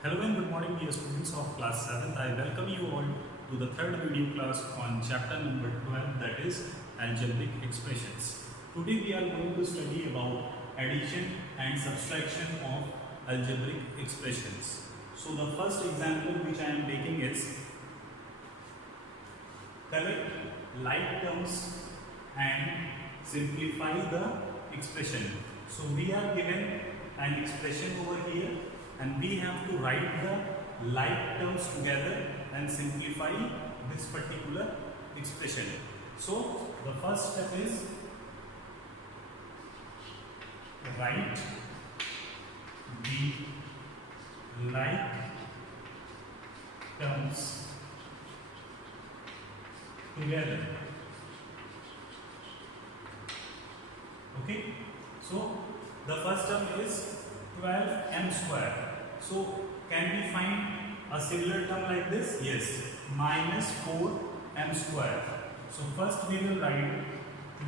Hello and good morning dear students of class 7th. I welcome you all to the third video class on chapter number 12, that is Algebraic Expressions. Today we are going to study about addition and subtraction of algebraic expressions. So the first example which I am taking is collect like terms and simplify the expression. So we are given an expression over here and we have to write the like terms together and simplify this particular expression. So the first step is write the like terms together. Okay, so the first term is 12m square. So can we find a similar term like this? Yes, minus 4m square. So first we will write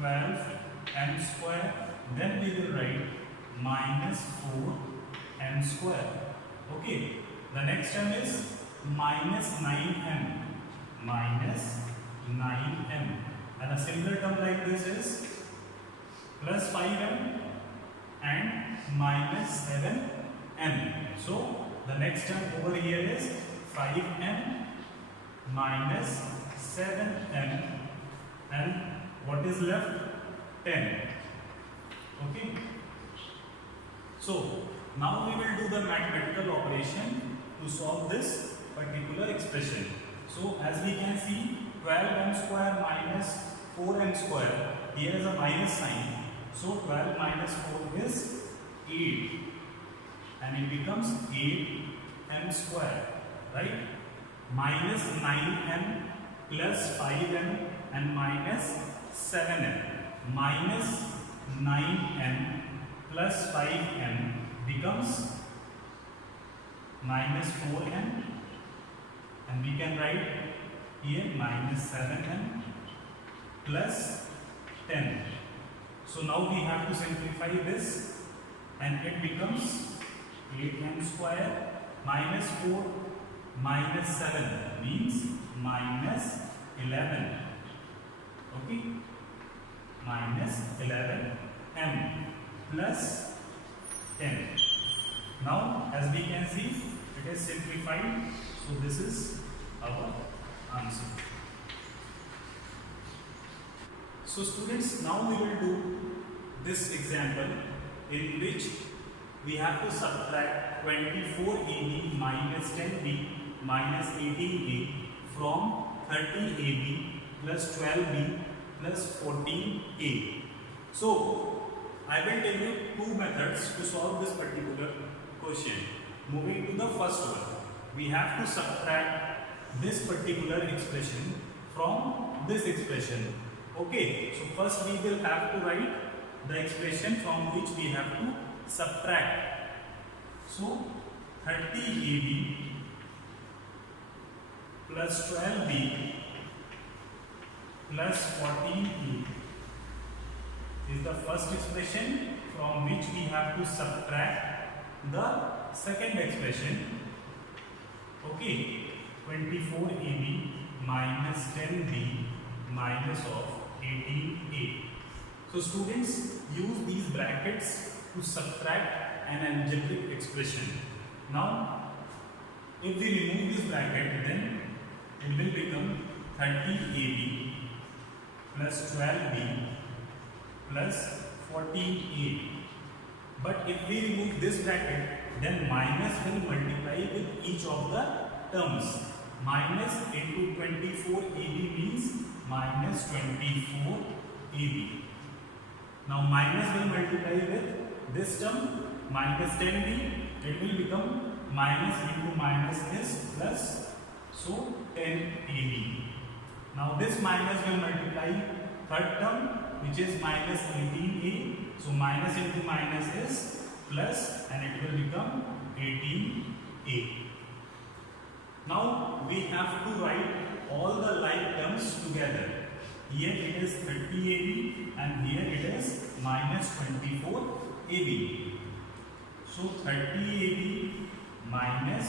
12m square, then we will write minus 4m square. Okay, the next term is minus 9m, and a similar term like this is plus 5m and minus 7m. So the next term over here is 5m minus 7m, and what is left? 10. Okay. So now we will do the mathematical operation to solve this particular expression. So as we can see, 12m square minus 4m square, here is a minus sign. So 12 minus 4 is 8 and it becomes 8m square, right? Minus 9m plus 5m and minus 7m. Minus 9m plus 5m becomes minus 4m, and we can write here minus 7m plus 10. So now we have to simplify this and it becomes 8m square minus 4 minus 7 means minus 11. Okay, minus 11m plus 10. Now as we can see, it is simplified. So this is our answer. So students, now we will do this example in which we have to subtract 24ab minus 10b minus 18a from 30ab plus 12b plus 14a. So I will tell you two methods to solve this particular question. Moving to the first one, we have to subtract this particular expression from this expression. Okay, so first we will have to write the expression from which we have to subtract. So 30ab plus 12b plus 14a is the first expression from which we have to subtract the second expression. Okay, 24ab minus 10b minus of 18a. So students, use these brackets to subtract an algebraic expression. Now if we remove this bracket, then it will become 30ab plus 12b plus 14a. But if we remove this bracket, then minus will multiply with each of the terms. Minus into 24ab means minus 24ab. Now minus will multiply with this term minus 10b, it will become minus into minus is plus, so 10ab. Now this minus will multiply third term which is minus 18a, so minus into minus is plus and it will become 18a. Now we have to write all the like terms together. Here it is 30ab and here it is minus 24ab. So 30ab minus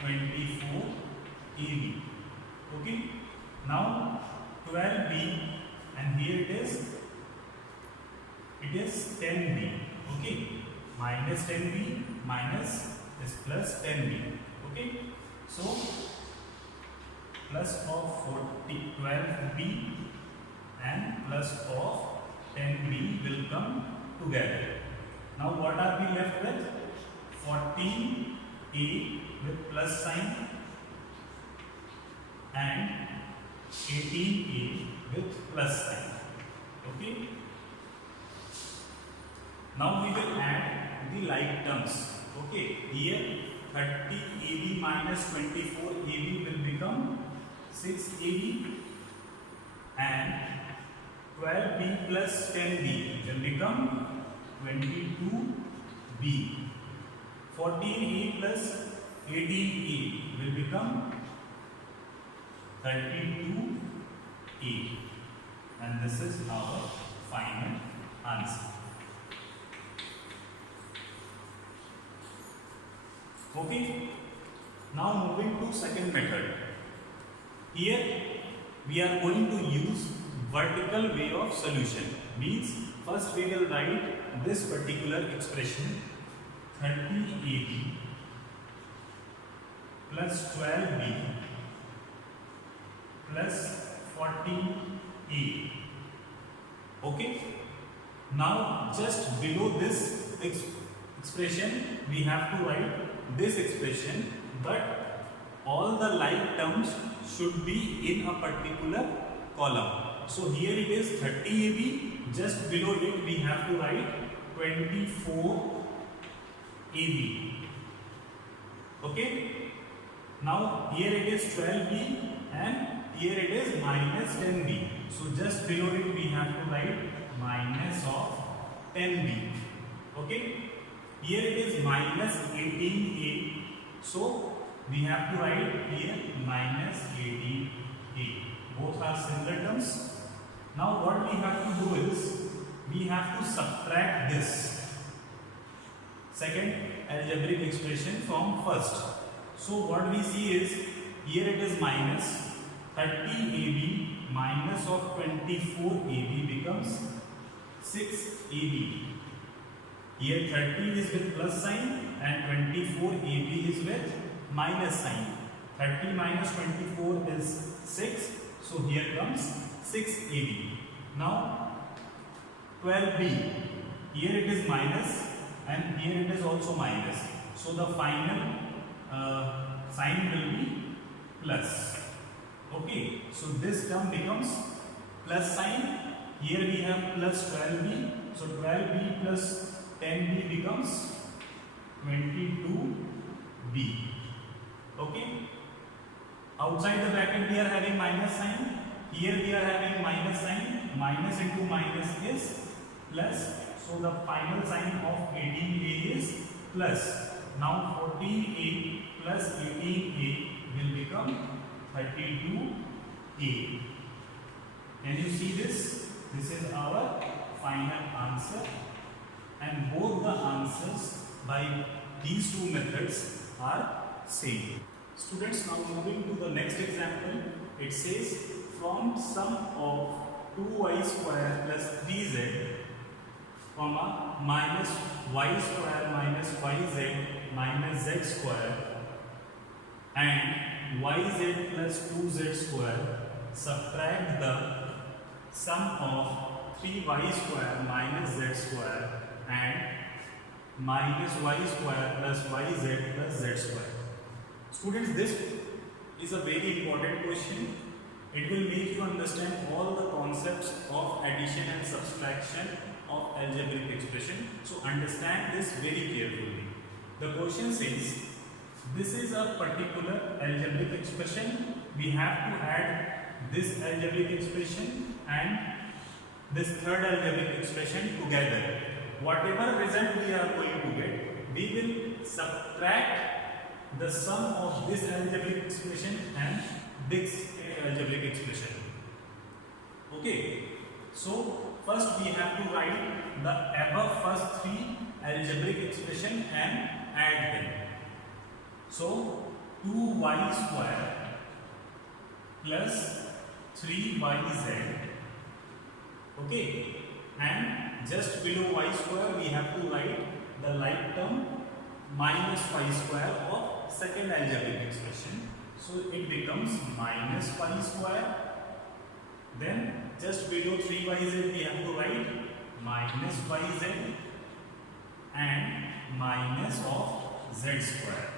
24 AB. Okay. Now 12B, and here it is 10B. Okay. Minus 10B minus is plus 10B. Okay. So plus of 12B and plus of 10B will come together. Now what are we left with? 14A with plus sign and 18A with plus sign. Okay. Now we will add the like terms. Okay. Here 30AB minus 24AB will become 6AB, and 12B plus 10B will become 22B. 14A plus 18A will become 32A, and this is our final answer. Okay. Now moving to second method. Here we are going to use vertical way of solution. Means first we will write this particular expression 30AB plus 12B plus 14A. Okay. Now just below this expression we have to write this expression, but all the like terms should be in a particular column. So here it is 30AB, just below it we have to write 24AB. Okay. Now here it is 12B and here it is minus 10B. So just below it we have to write minus of 10B. Okay. Here it is minus 18A. So we have to write here minus 18A. Both are similar terms. Now what we have to do is we have to subtract this second algebraic expression from first. So what we see is here it is minus 30AB minus of 24AB becomes 6AB. Here 30 is with plus sign and 24AB is with minus sign. 30 minus 24 is 6. So here comes 6AB. Now 12B. Here it is minus and here it is also minus. So the final sign will be plus. Okay. So this term becomes plus sign. Here we have plus 12B. So 12B plus 10B becomes 22B. Okay. Outside the bracket we are having minus sign. Here we are having minus sign. Minus into minus is plus. So the final sign of 18A is plus. Now 14A plus 18A will become 32A. Can you see this? This is our final answer. And both the answers by these two methods are same. Students, now moving to the next example. It says from sum of 2y square plus 3z comma minus y square minus yz minus z square and yz plus 2z square, subtract the sum of 3y square minus z square and minus y square plus yz plus z square. Students, this is a very important question. It will make you understand all the concepts of addition and subtraction of algebraic expression. So understand this very carefully. The question says, this is a particular algebraic expression. We have to add this algebraic expression and this third algebraic expression together. Whatever result we are going to get, we will subtract the sum of this algebraic expression and this algebraic expression. Okay. So first we have to write the above first three algebraic expression and add them. So 2y square plus 3yz, okay, and just below y square we have to write the like term minus y square of second algebraic expression. So it becomes minus y square. Then just below 3yz we have to write minus yz and minus of z square.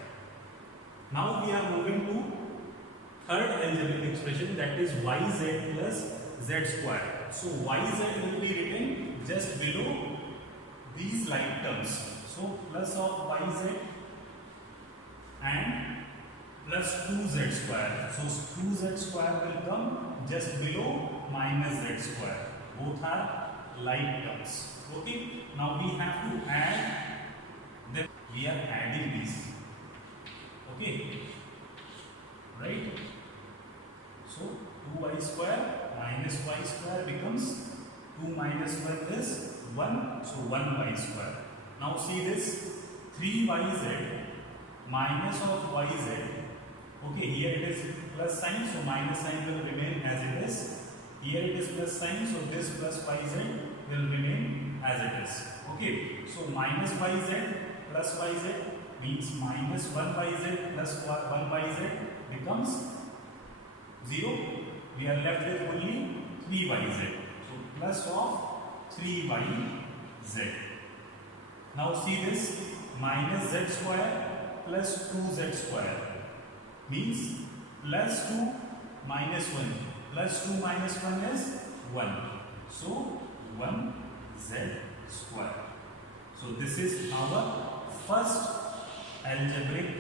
Now we are moving to third algebraic expression, that is yz plus z square. So yz will be written just below these like terms. So plus of yz and plus 2z square. So 2z square will come just below minus z square. Both are like terms. Okay. Now we have to add. Then we are adding these. Okay. Right. So 2y square minus y square becomes 2 minus 1 is 1. So 1y square. Now see this 3yz minus of yz. Okay, here it is plus sign, so minus sign will remain as it is. Here it is plus sign, so this plus yz will remain as it is. Okay, so minus yz plus yz means minus 1yz plus 1yz becomes 0. We are left with only 3yz. So plus of 3yz. Now see this minus z square plus 2z square means plus 2 minus 1. Plus 2 minus 1 is 1. So 1z square. So this is our first algebraic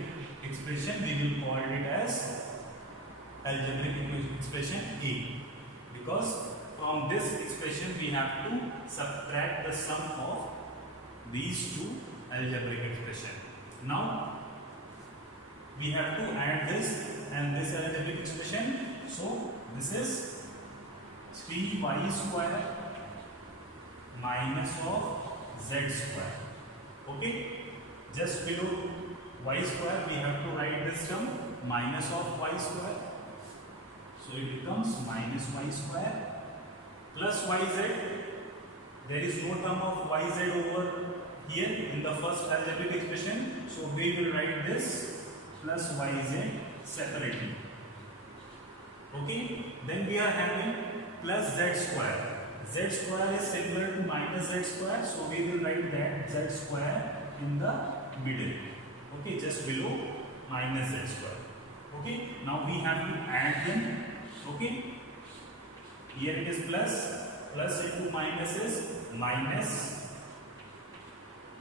expression. We will call it as algebraic expression A, because from this expression we have to subtract the sum of these two algebraic expression. Now we have to add this and this algebraic expression. So this is 3y square minus of z square. Okay, just below y square we have to write this term minus of y square. So it becomes minus y square plus yz. There is no term of yz over here in the first algebraic expression. So we will write this plus yz separately. Okay, then we are having plus z square. Z square is similar to minus z square, so we will write that z square in the middle. Okay, just below minus z square. Okay, now we have to add them. Okay, here it is plus into minus is minus,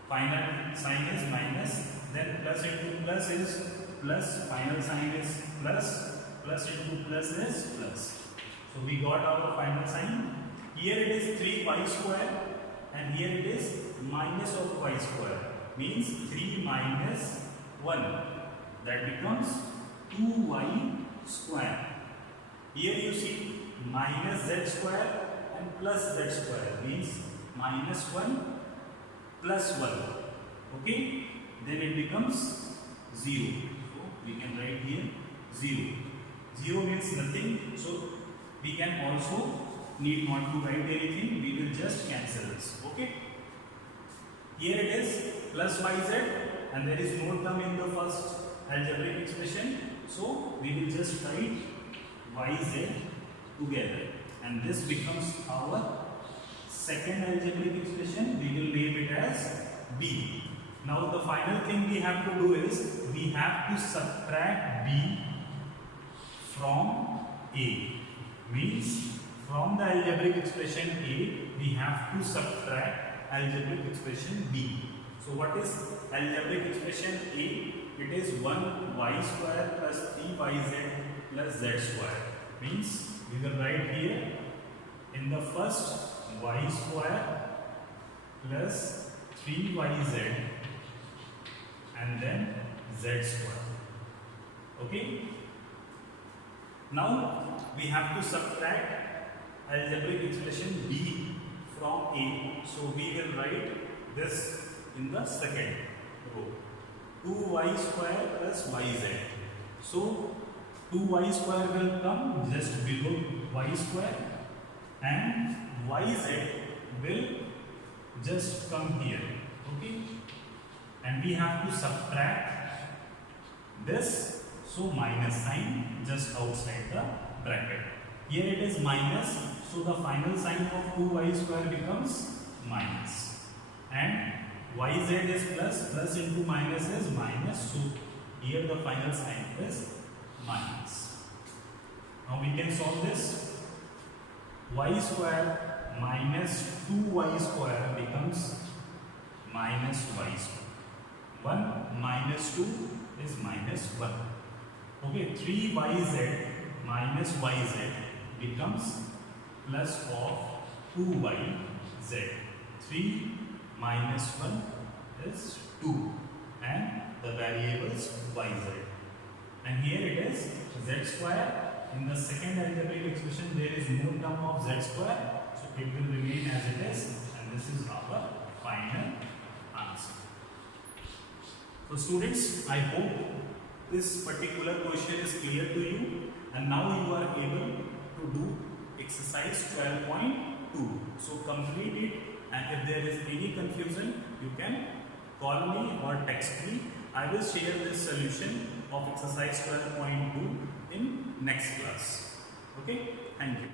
final sign is minus, then plus into plus is plus, final sign is plus into plus is plus. So we got our final sign. Here it is 3y square and here it is minus of y square, means 3 minus 1, that becomes 2y square. Here you see minus z square and plus z square, means minus 1 plus 1. Okay, then it becomes 0. So we can write here 0. 0 means nothing, so we can also need not to write anything, we will just cancel this. Okay, here it is plus yz and there is no term in the first algebraic expression, so we will just write yz together and this becomes our second algebraic expression. We will name it as B. Now the final thing we have to do is we have to subtract B from A, means from the algebraic expression A we have to subtract algebraic expression B. So what is algebraic expression A? It is 1y square plus 3yz plus z square, means we will write here in the first y square plus 3yz and then z square. Okay, now we have to subtract algebraic expression B from A, so we will write this in the second row. 2y square plus yz. So 2y square will come just below y square and yz will just come here. Okay, and we have to subtract this, so minus sign just outside the bracket. Here it is minus, so the final sign of 2y square becomes minus, and yz is plus, plus into minus is minus, so here the final sign is minus. Now we can solve this. Y square minus 2y square becomes minus y square. 1 minus 2 is minus 1. Okay, 3yz minus yz becomes plus of 2yz. 3 minus 1 is 2 and the variables yz. And here it is z square. In the second algebraic expression there is no term of z square, so it will remain as it is, and this is our final answer. So students, I hope this particular question is clear to you, and now you are able to do exercise 12.2. So complete it, and if there is any confusion you can call me or text me. I will share this solution of exercise 12.2 in next class. Okay, thank you.